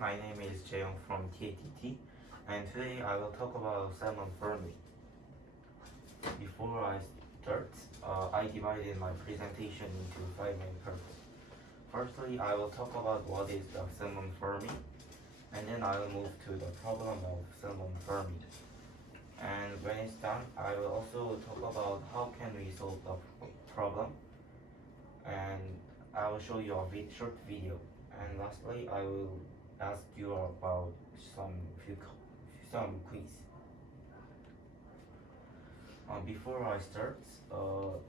my name is Jaeyoung from TATT, and today I will talk about salmon farming. Before I start, I divided my presentation into 5 main parts. Firstly, I will talk about what is the salmon farming, and then I will move to the problem of salmon farming. And when it's done, I will also talk about how can we solve the problem, and I will show you a short video. And lastly, I will ask you about some quiz. Before I start,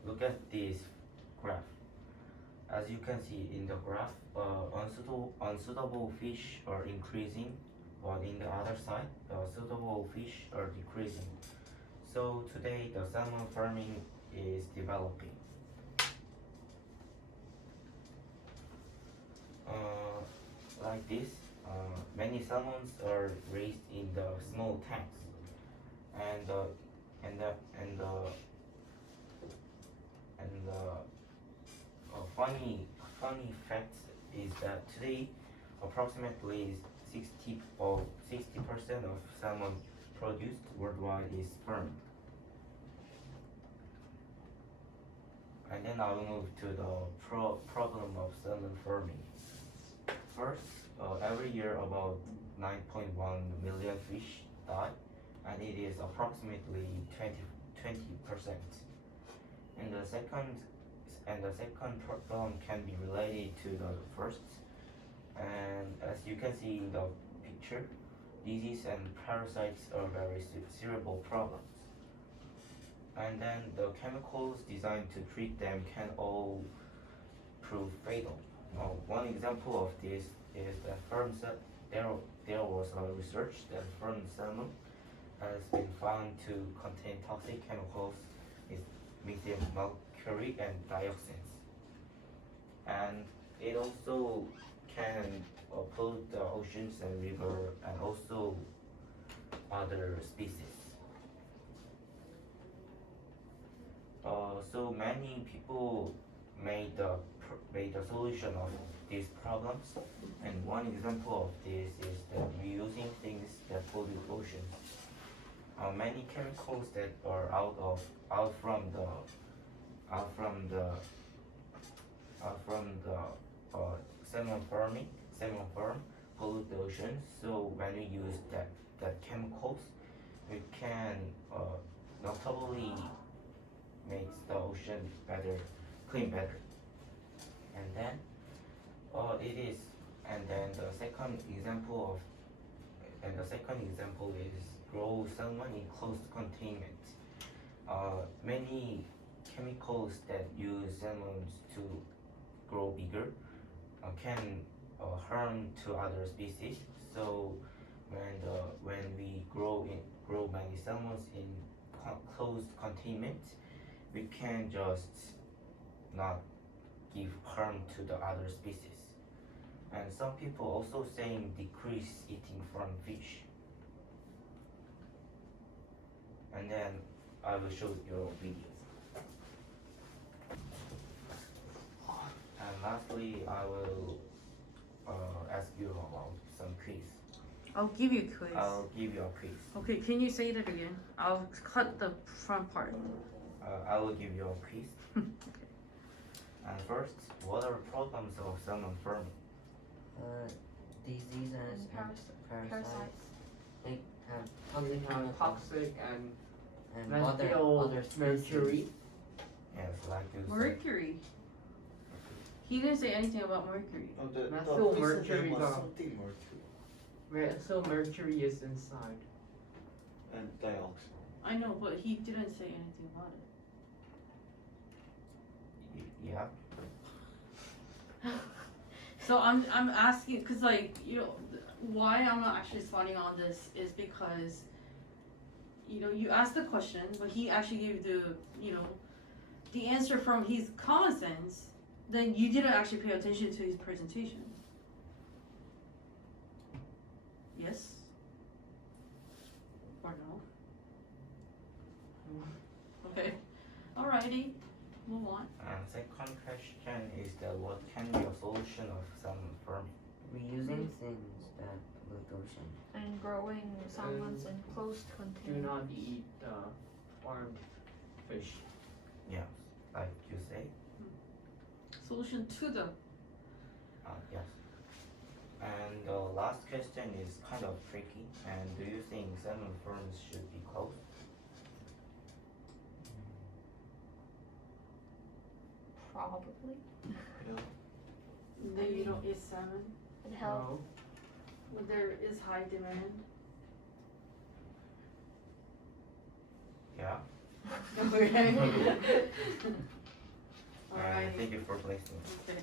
look at this graph. As you can see in the graph, unsuitable fish are increasing, but in the other side, suitable fish are decreasing. So today, the salmon farming is developing. Like this, many salmons are raised in the small tanks, and funny fact is that today approximately 60% of salmon produced worldwide is farmed. And then I will move to the problem of salmon farming. First, every year about 9.1 million fish die, and it is approximately 20%. And the second problem can be related to the first. And as you can see in the picture, disease and parasites are very serious problems. And then the chemicals designed to treat them can all prove fatal. One example of this is that there was a research that farmed salmon has been found to contain toxic chemicals mixing mercury and dioxins, and it also can pollute the oceans and river and also other species. So many people made the solution of these problems, and one example of this is that reusing things that pollute oceans. Many chemicals that are out from the salmon farm pollute the oceans. So when we use that chemicals, we can notably makes the ocean clean better. And then the second example is grow salmon in closed containment. Many chemicals that use salmons to grow bigger can harm to other species. So when we grow many salmons in closed containment, we can just not give harm to the other species. And some people also saying decrease eating from fish. And then I will show you a video. And lastly, I will ask you about some quiz. I'll give you a quiz. I'll give you a quiz. Okay, can you say that again? I'll cut the front part. I will give you a quiz. Okay. And first, what are problems of salmon farming? Diseases and parasites. They have toxic and other species. mercury. Yes, like you said. Mercury. He didn't say anything about mercury. Methyl mercury. Something mercury So mercury is inside. and dioxin. I know, but he didn't say anything about it. Yeah. So I'm asking, cause like, why I'm not actually spotting on this is because, you asked the question, but he actually gave the answer from his common sense. Then you didn't actually pay attention to his presentation. Yes? Or no? Okay. Alrighty. Move on. And second question is that what can be a solution of salmon farming? Reusing things that pollute the ocean. And growing salmons in closed Do containers. not eat farmed fish. Yeah, like you say. Solution to the Yes. And the last question is kind of tricky. And do you think salmon farms should be closed? Probably. Yeah. then you don't eat salmon, It helps. No. but there is high demand. Yeah. Okay. And Alright. thank you for listening. Okay.